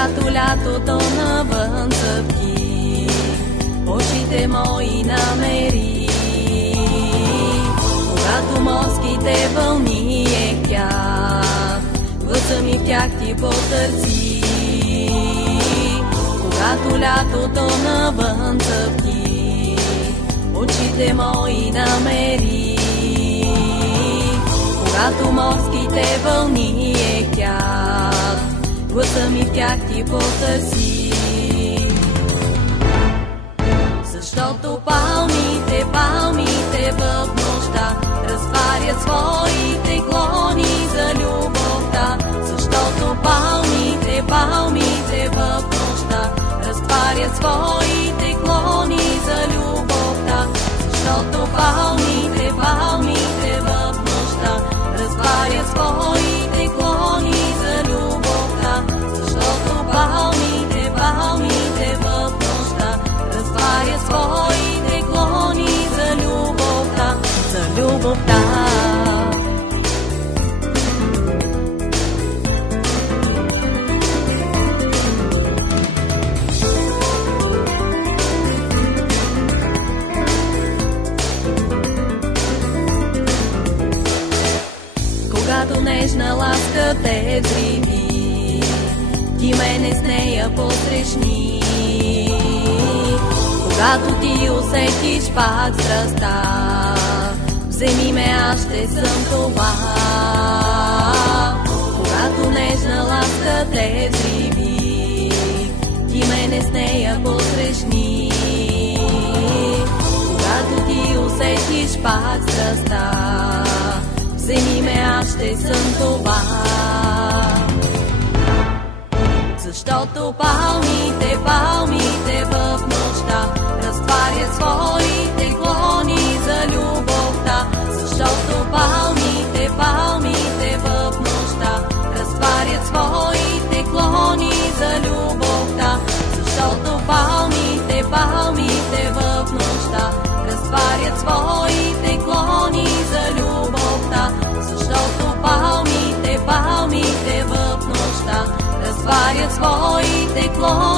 Когато лятото навън цъфти, очите мои намери. Когато морските вълни ехтят, гласа ми в тях ти потърси. Когато лятото навън цъфти, очите мои намери. Когато морските вълни ехтят, гласа ми в тях ти потърси. Защото палмите в нощта разтварят своите клони за любовта. Защото палмите в нощта разтварят своите клони за любовта. Защото палмите в нощта разтварят своите клони за любовта. Защото палмите в нощта разтварят своите клони за любовта. За любовта. Когато нежна ласка те взриви, ти мене с нея посрещни. Когато ти усетиш пак страстта, вземи ме, аз ще съм това. Когато нежна ласка те взриви, ти мене с нея посрещни. Когато ти усетиш пак страстта, вземи ме, аз ще съм това. Защото палмите в нощта разтварят своите клони за любовта. Защото палмите в нощта разтварят своите клони за любовта. Защото палмите в нощта разтварят своите клони за любовта. Защото палмите в нощта разтварят своите клони